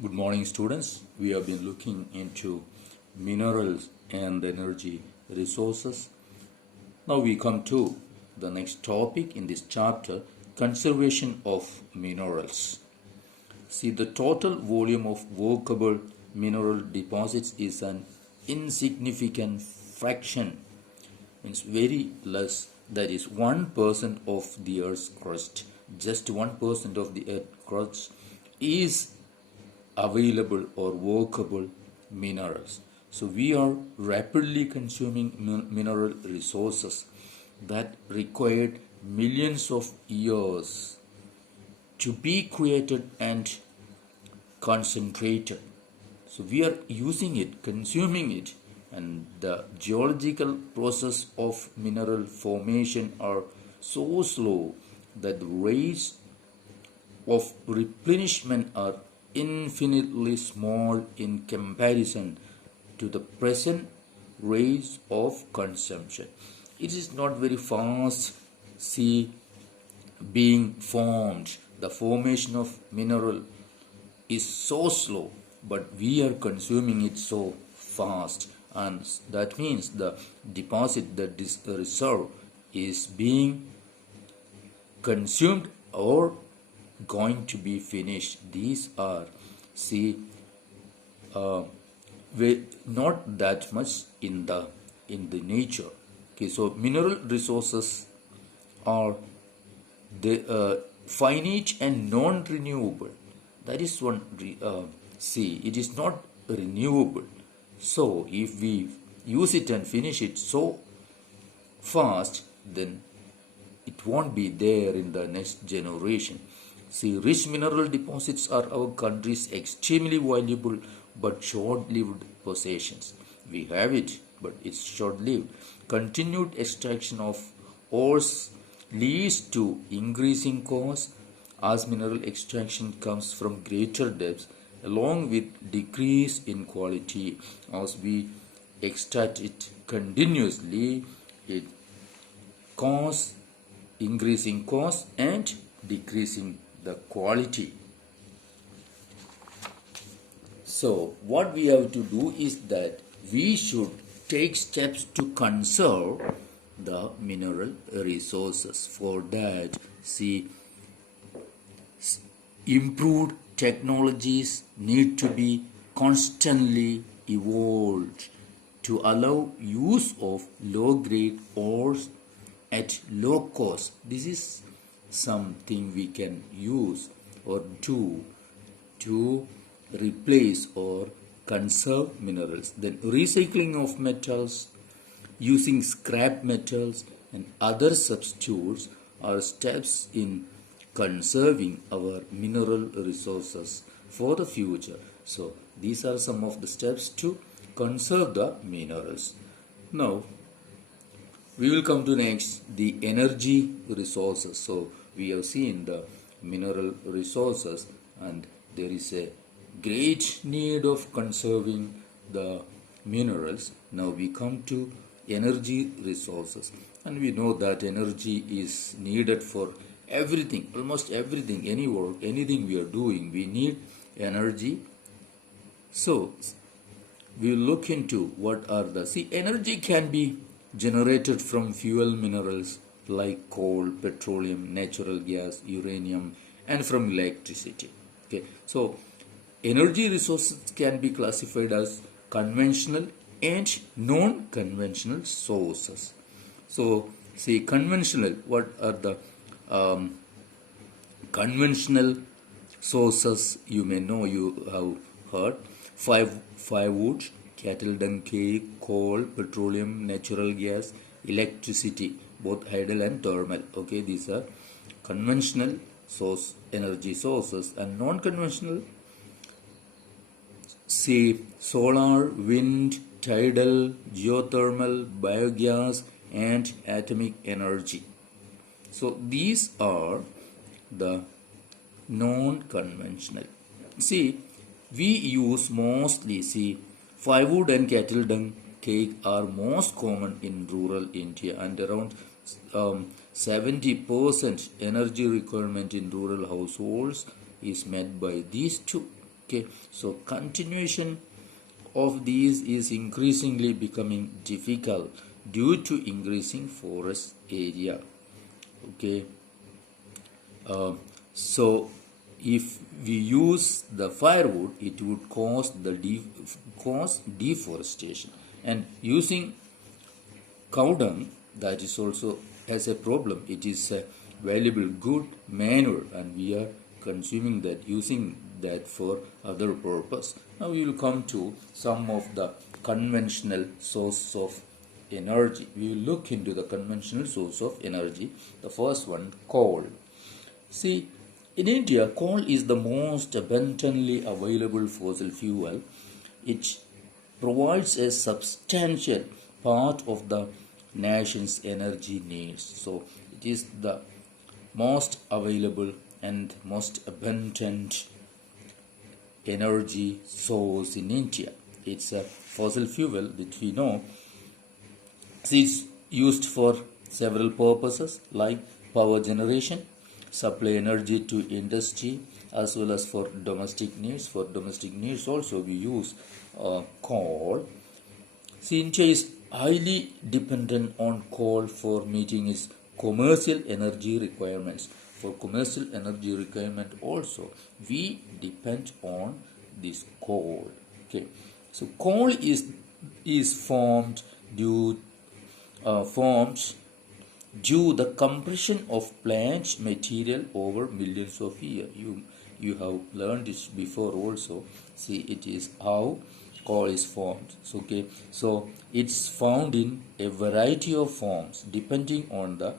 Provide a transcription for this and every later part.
Good morning, students. We have been looking into minerals and energy resources. Now we come to the next topic in this chapter, conservation of minerals. See, the total volume of workable mineral deposits is an insignificant fraction, means very less, that is 1% of the Earth's crust. Just 1% of the Earth's crust is available or workable minerals. So we are rapidly consuming mineral resources that required millions of years to be created and concentrated. So we are using it, consuming it, and the geological process of mineral formation are so slow that the rates of replenishment are infinitely small in comparison to the present rates of consumption. It is not very fast, see, being formed. The formation of mineral is so slow, but we are consuming it so fast, and that means the deposit, the reserve is being consumed or going to be finished. These are, see, not that much in the nature. Okay, so mineral resources are the finite and non-renewable. That is one. See, it is not renewable. So if we use it and finish it so fast, then it won't be there in the next generation. See, rich mineral deposits are our country's extremely valuable but short-lived possessions. We have it, but it's short-lived. Continued extraction of ores leads to increasing costs as mineral extraction comes from greater depths, along with decrease in quality. As we extract it continuously, it causes increasing costs and decreasing the quality. So what we have to do is that we should take steps to conserve the mineral resources. For that, see, improved technologies need to be constantly evolved to allow use of low-grade ores at low cost. This is something we can use or do to replace or conserve minerals. Then recycling of metals, using scrap metals and other substitutes are steps in conserving our mineral resources for the future. So these are some of the steps to conserve the minerals. Now we will come to next the energy resources. So we have seen the mineral resources, and there is a great need of conserving the minerals. Now we come to energy resources, and we know that energy is needed for everything, almost everything, any work, anything we are doing, we need energy. So we will look into what are the, see, energy can be generated from fuel minerals like coal, petroleum, natural gas, uranium, and from electricity. Okay, so energy resources can be classified as conventional and non-conventional sources. So see, conventional, what are the conventional sources? You may know, you have heard: firewood, cattle dung cake, coal, petroleum, natural gas, electricity, both hydel and thermal. Okay, these are conventional source energy sources. And non-conventional, say, solar, wind, tidal, geothermal, biogas, and atomic energy. So these are the non-conventional. See, we use mostly, see, firewood and cattle dung cake are most common in rural India, and around 70% energy requirement in rural households is met by these two. Okay, so continuation of these is increasingly becoming difficult due to increasing forest area. Okay, so if we use the firewood, it would cause deforestation, and using cow dung, that is also has a problem. It is a valuable good manure, and we are consuming that, using that for other purpose. Now we will come to some of the conventional source of energy. We will look into the conventional source of energy. The first one, coal. See, in India, coal is the most abundantly available fossil fuel. It provides a substantial part of the nation's energy needs. So, it is the most available and most abundant energy source in India. It's a fossil fuel that we know. It's used for several purposes like power generation, supply energy to industry, as well as for domestic needs. For domestic needs also we use coal. See, India is highly dependent on coal for meeting its commercial energy requirements. For commercial energy requirement also we depend on this coal. Okay, so coal is formed forms due the compression of plant material over millions of years. You have learned this before also. See, it is how coal is formed. So, okay, so it's found in a variety of forms depending on the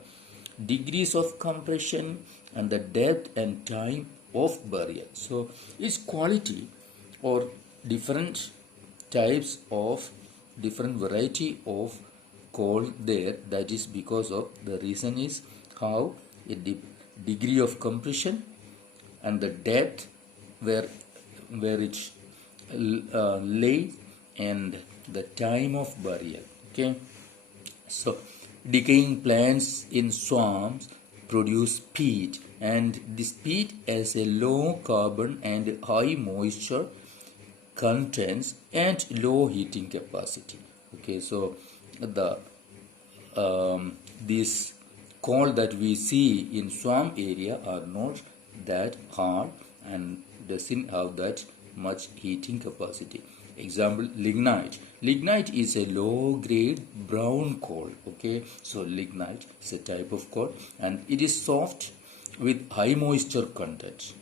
degrees of compression and the depth and time of burial. So its quality or different types of different variety of coal there, that is because of the reason is how a degree of compression and the depth where it lay and the time of burial. Okay, so decaying plants in swamps produce peat, and this peat has a low carbon and high moisture contents and low heating capacity. Okay, so the this coal that we see in swamp area are not that hard and doesn't have that much heating capacity. Example, lignite. Lignite is a low grade brown coal. Okay, so lignite is a type of coal and it is soft with high moisture content.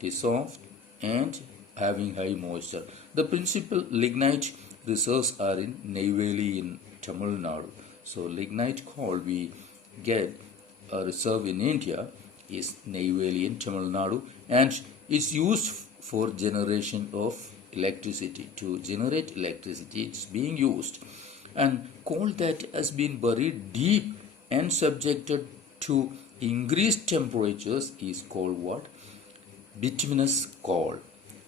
It is soft and having high moisture. The principal lignite reserves are in Neyveli in Tamil Nadu. So lignite coal we get a reserve in India is Neyveli in Tamil Nadu, and it's used for generation of electricity. To generate electricity, it's being used. And coal that has been buried deep and subjected to increased temperatures is called what? Bituminous coal.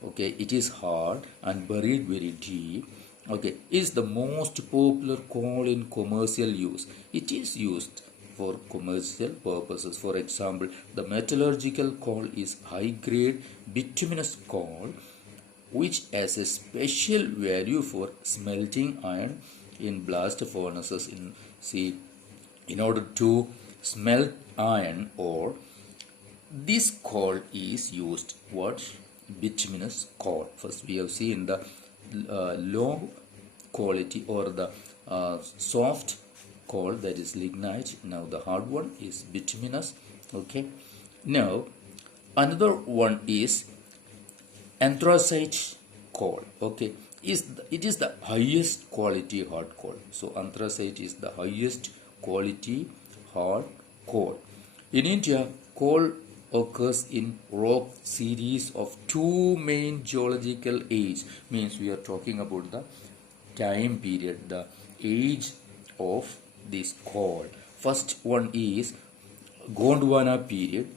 Okay, it is hard and buried very deep. Okay, is the most popular coal in commercial use. It is used for commercial purposes. For example, the metallurgical coal is high grade bituminous coal which has a special value for smelting iron in blast furnaces. In order to smelt iron ore, this coal is used what? Bituminous coal. First we have seen the low quality or the soft coal, that is lignite. Now the hard one is bituminous. Okay, now another one is anthracite coal. Okay, it is the highest quality hard coal. So anthracite is the highest quality hard coal. In India, coal occurs in rock series of two main geological age. Means we are talking about the time period, the age of this coal. First one is Gondwana period,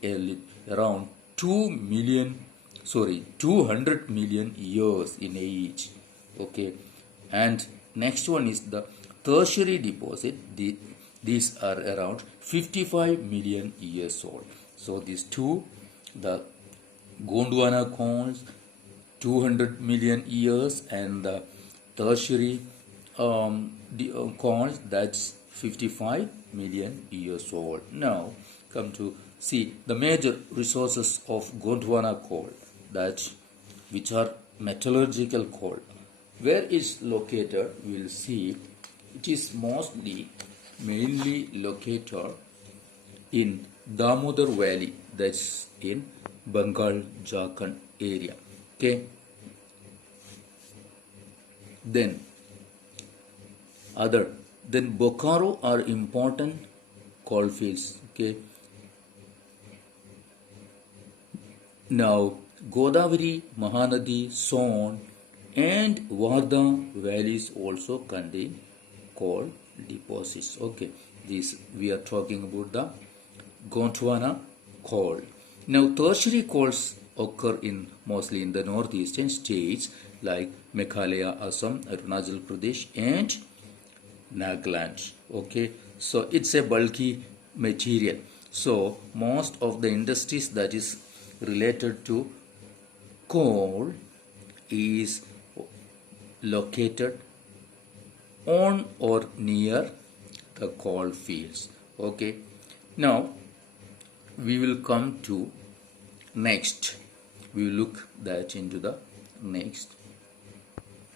around 200 million years in age. Okay, and next one is the tertiary deposit. These are around 55 million years old. So these two, the Gondwana coals 200 million years, and the tertiary coal, that's 55 million years old. Now come to see the major resources of Gondwana coal, that which are metallurgical coal. Where it's located, we'll see it is mainly located in Damodar Valley, that's in Bengal Jharkhand area. Okay. Then Bokaro are important coal fields. Okay. Now Godavari, Mahanadi, Son, and Wardha valleys also contain coal deposits. Okay, this we are talking about the Gondwana coal. Now tertiary coals occur mostly in the northeastern states like Meghalaya, Assam, Arunachal Pradesh, and Nagaland. Okay, so it's a bulky material. So most of the industries that is related to coal is located on or near the coal fields. Okay, now we will come to next. We will look that into the next.